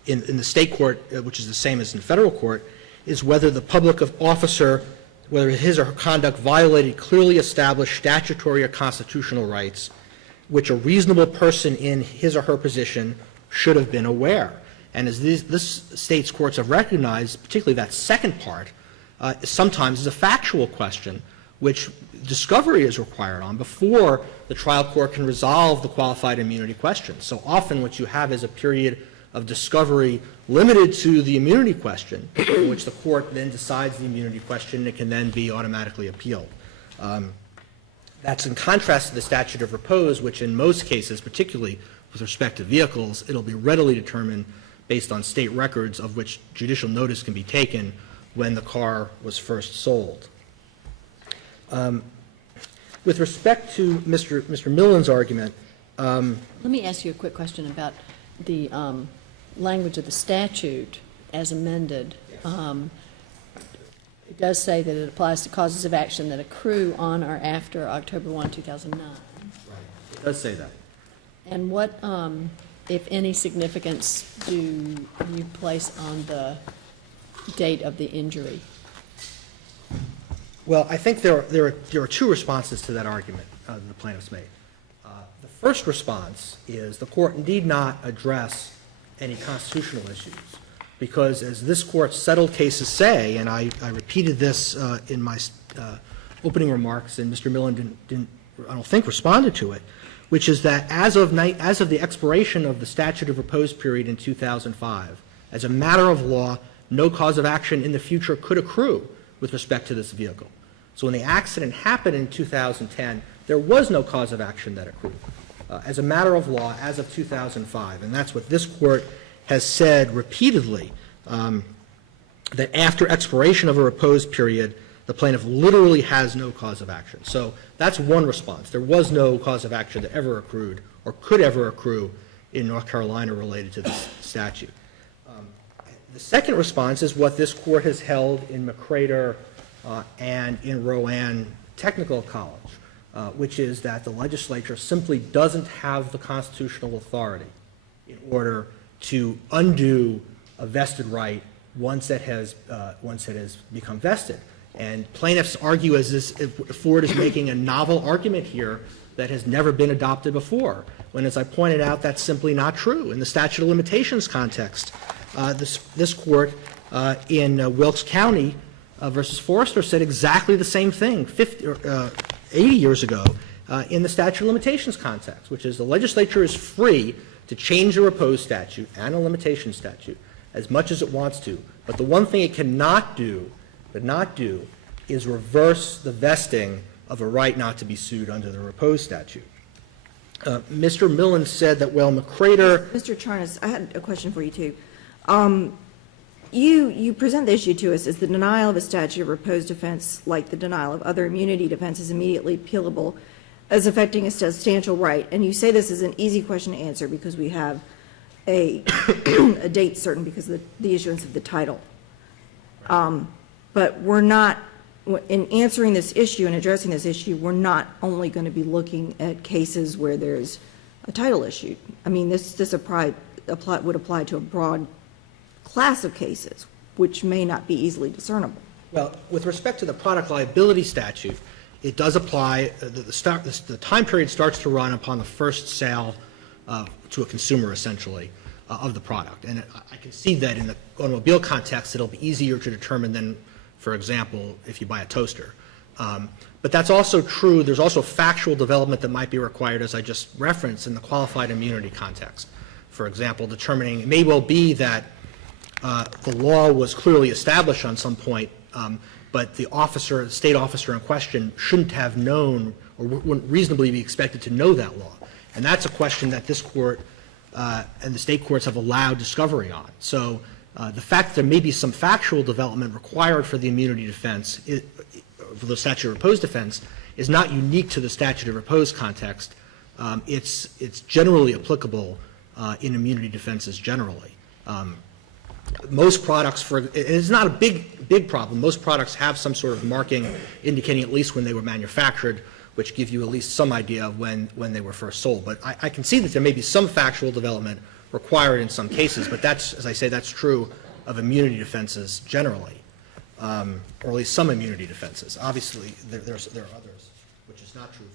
in the state court, which is the same as in federal court, is whether the public officer, whether his or her conduct violated clearly established statutory or constitutional rights, which a reasonable person in his or her position should have been aware. And as this state's courts have recognized, particularly that second part, sometimes is a factual question, which discovery is required on before the trial court can resolve the qualified immunity question. So often what you have is a period of discovery limited to the immunity question, in which the court then decides the immunity question, and it can then be automatically appealed. That's in contrast to the statute of repose, which in most cases, particularly with respect to vehicles, it'll be readily determined based on state records of which judicial notice can be taken when the car was first sold. With respect to Mr. Millen's argument, Let me ask you a quick question about the language of the statute as amended. It does say that it applies to causes of action that accrue on or after October 1, 2009. it does say that. And what, if any, significance do you place on the date of the injury? Well, I think there are two responses to that argument that the plaintiffs made. The first response is the court need not address any constitutional issues, because as this Court's settled cases say, and I repeated this in my opening remarks, and Mr. Millen didn't, I don't think, responded to it, which is that as of the expiration of the statute of repose period in 2005, as a matter of law, no cause of action in the future could accrue with respect to this vehicle. So when the accident happened in 2010, there was no cause of action that accrued as a matter of law as of 2005. And that's what this Court has said repeatedly, that after expiration of a repose period, the plaintiff literally has no cause of action. So that's one response. There was no cause of action that ever accrued or could ever accrue in North Carolina related to this statute. The second response is what this Court has held in McCrater and in Rowan Technical College, which is that the legislature simply doesn't have the constitutional authority in order to undo a vested right once it has become vested. And plaintiffs argue as if Ford is making a novel argument here that has never been adopted before, when, as I pointed out, that's simply not true. In the statute of limitations context, this Court in Wilkes County versus Forrester said exactly the same thing 80 years ago in the statute of limitations context, which is the legislature is free to change a repose statute and a limitation statute as much as it wants to. But the one thing it cannot do, is reverse the vesting of a right not to be sued under the repose statute. Mr. Millen said that, well, McCrater. Mr. Charnas, I had a question for you, too. You present the issue to us as the denial of a statute of repose defense, like the denial of other immunity defense, is immediately appealable as affecting a substantial right. And you say this is an easy question to answer because we have a date certain because of the issuance of the title. But we're not, in answering this issue and addressing this issue, we're not only going to be looking at cases where there's a title issue. I mean, this would apply to a broad class of cases, which may not be easily discernible. Well, with respect to the product liability statute, it does apply. The time period starts to run upon the first sale to a consumer, essentially, of the product. And I can see that in the automobile context, it'll be easier to determine than, for example, if you buy a toaster. But that's also true. There's also factual development that might be required, as I just referenced, in the qualified immunity context. For example, determining it may well be that the law was clearly established on some point, but the state officer in question shouldn't have known or wouldn't reasonably be expected to know that law. And that's a question that this Court and the state courts have allowed discovery on. So the fact that there may be some factual development required for the immunity defense, for the statute of repose defense, is not unique to the statute of repose context. It's generally applicable in immunity defenses generally. Most products, it's not a big problem. Most products have some sort of marking indicating at least when they were manufactured, which give you at least some idea of when they were first sold. But I can see that there may be some factual development required in some cases, but that's, as I say, that's true of immunity defenses generally, or at least some immunity defenses. Obviously, there are others, which is not true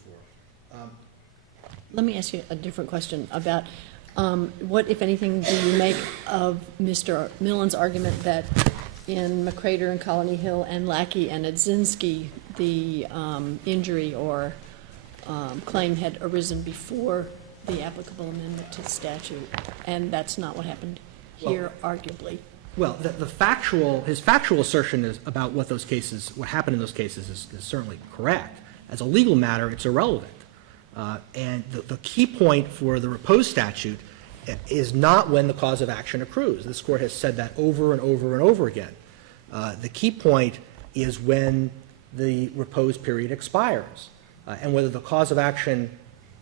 for. Let me ask you a different question about what, if anything, do you make of Mr. Millen's argument that in McCrater and Colony Hill and Lackey and Adzinski, the injury or claim had arisen before the applicable amendment to the statute, and that's not what happened here, arguably? Well, his factual assertion is about what happened in those cases is certainly correct. As a legal matter, it's irrelevant. And the key point for the repose statute is not when the cause of action accrues. This Court has said that over and over and over again. The key point is when the repose period expires, and whether the cause of action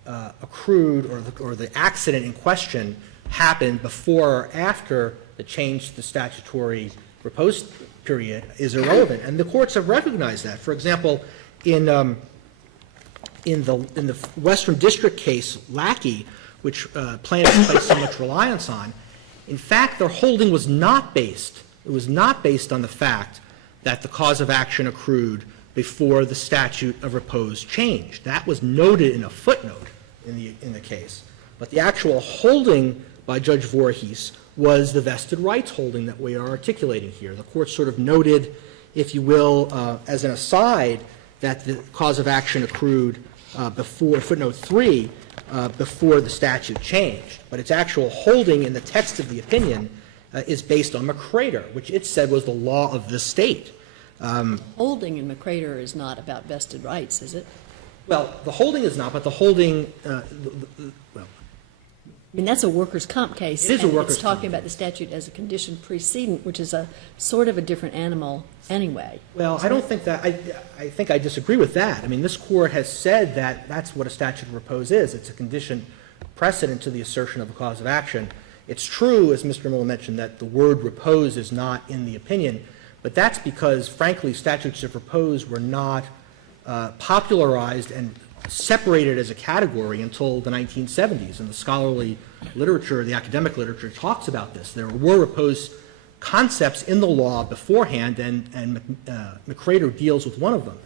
accrued or the accident in question happened before or after the change to the statutory repose period is irrelevant. And the courts have recognized that. For example, in the Western District case, Lackey, which plaintiffs place so much reliance on, in fact, their holding was not based. It was not based on the fact that the cause of action accrued before the statute of repose changed. That was noted in a footnote in the case. But the actual holding by Judge Voorhees was the vested rights holding that we are articulating here. The Court sort of noted, if you will, as an aside, that the cause of action accrued before footnote 3, before the statute changed. But its actual holding in the text of the opinion is based on McCrader, which it said was the law of the state. Holding in McCrader is not about vested rights, is it? Well, the holding is not, but the holding, I mean, that's a workers' comp case. It is a and workers' it's talking comp about the statute as a condition precedent, which is a sort of a different animal anyway. well, I don't think that, I think I disagree with that. I mean, this Court has said that that's what a statute of repose is. It's a condition precedent to the assertion of a cause of action. It's true, as Mr. Miller mentioned, that the word repose is not in the opinion, but that's because, frankly, statutes of repose were not popularized and separated as a category until the 1970s, and the scholarly literature, the academic literature talks about this. There were repose concepts in the law beforehand, and McCrader deals with one of them.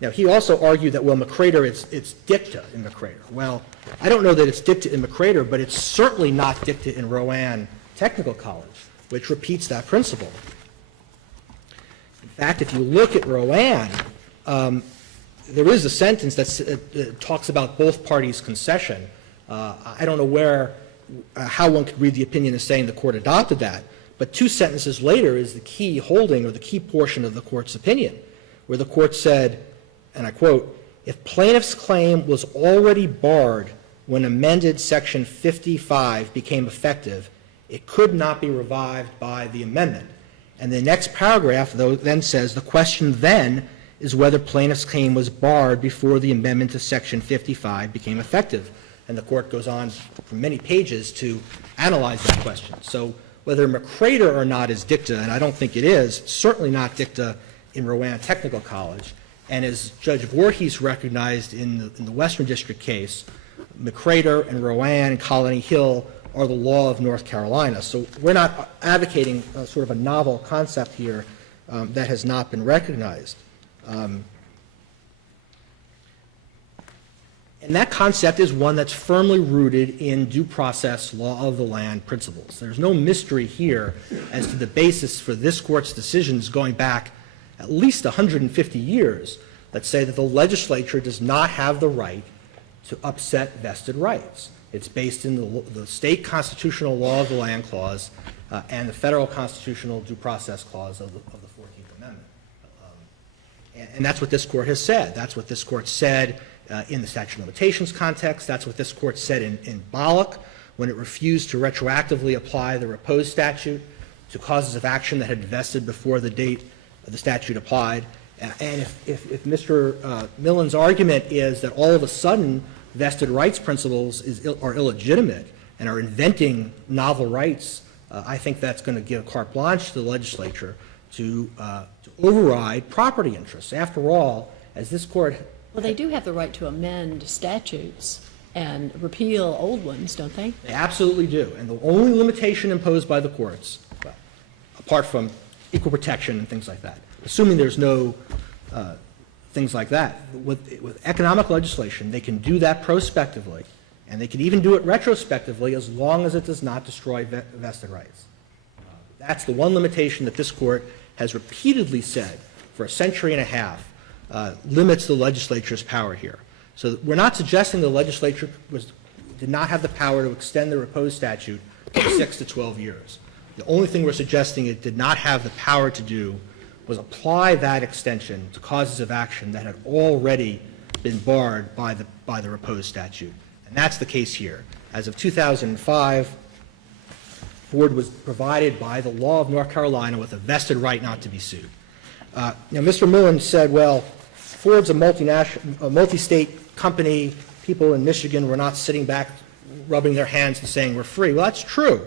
Now, he also argued that, well, McCrader, it's dicta in McCrader. Well, I don't know that it's dicta in McCrader, but it's certainly not dicta in Rowan Technical College, which repeats that principle. In fact, if you look at Rowan, there is a sentence that talks about both parties' concession. I don't know how one could read the opinion as saying the Court adopted that, but 2 sentences later is the key holding or the key portion of the Court's opinion, where the Court said, and I quote, "If plaintiff's claim was already barred when amended Section 55 became effective, it could not be revived by the amendment." And the next paragraph, though, then says, "The question then is whether plaintiff's claim was barred before the amendment to Section 55 became effective." And the Court goes on for many pages to analyze that question. So whether McCrader or not is dicta, and I don't think it is, certainly not dicta in Rowan Technical College. And as Judge Voorhees recognized in the Western District case, McCrader and Rowan and Colony Hill are the law of North Carolina. So we're not advocating sort of a novel concept here that has not been recognized. And that concept is one that's firmly rooted in due process law of the land principles. There's no mystery here as to the basis for this Court's decisions going back at least 150 years that say that the legislature does not have the right to upset vested rights. It's based in the state constitutional law of the land clause and the federal constitutional due process clause of the 14th Amendment. And that's what this Court has said. That's what this Court said in the statute of limitations context. That's what this Court said in Bollock when it refused to retroactively apply the repose statute to causes of action that had vested before the date of the statute applied. And if Mr. Millen's argument is that all of a sudden vested rights principles are illegitimate and are inventing novel rights, I think that's going to give carte blanche to the legislature to override property interests. After all, as this Court... Well, they do have the right to amend statutes and repeal old ones, don't they? They absolutely do. And the only limitation imposed by the courts, well, apart from equal protection and things like that, assuming there's no things like that, with economic legislation, they can do that prospectively, and they can even do it retrospectively as long as it does not destroy vested rights. That's the one limitation that this Court has repeatedly said for a century and a half limits the legislature's power here. So we're not suggesting the legislature did not have the power to extend the repose statute from 6 to 12 years. The only thing we're suggesting it did not have the power to do was apply that extension to causes of action that had already been barred by the repose statute. And that's the case here. As of 2005, Ford was provided by the law of North Carolina with a vested right not to be sued. Now, Mr. Millen said, well, Ford's a multi-state company. People in Michigan were not sitting back, rubbing their hands and saying we're free. Well, that's true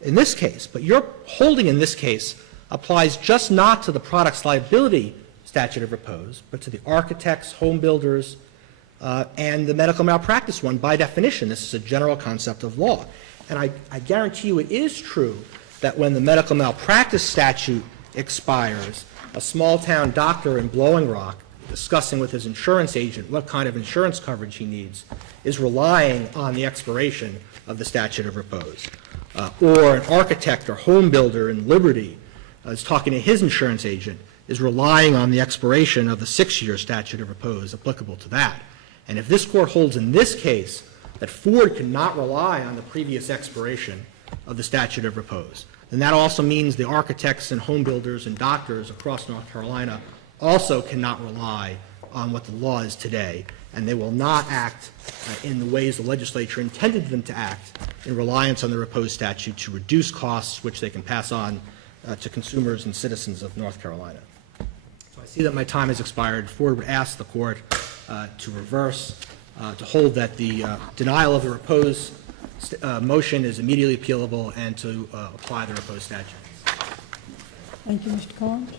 in this case, but your holding in this case applies just not to the products liability statute of repose, but to the architects, home builders, and the medical malpractice one. By definition, this is a general concept of law. And I guarantee you it is true that when the medical malpractice statute expires, a small-town doctor in Blowing Rock, discussing with his insurance agent what kind of insurance coverage he needs, is relying on the expiration of the statute of repose. Or an architect or home builder in Liberty is talking to his insurance agent, is relying on the expiration of the 6-year statute of repose applicable to that. And if this court holds in this case that Ford cannot rely on the previous expiration of the statute of repose, then that also means the architects and home builders and doctors across North Carolina also cannot rely on what the law is today, and they will not act in the ways the legislature intended them to act in reliance on the repose statute to reduce costs which they can pass on to consumers and citizens of North Carolina. So I see that my time has expired. Ford would ask the court to reverse, to hold that the denial of the repose motion is immediately appealable and to apply the repose statute. Thank you, Mr. Collins.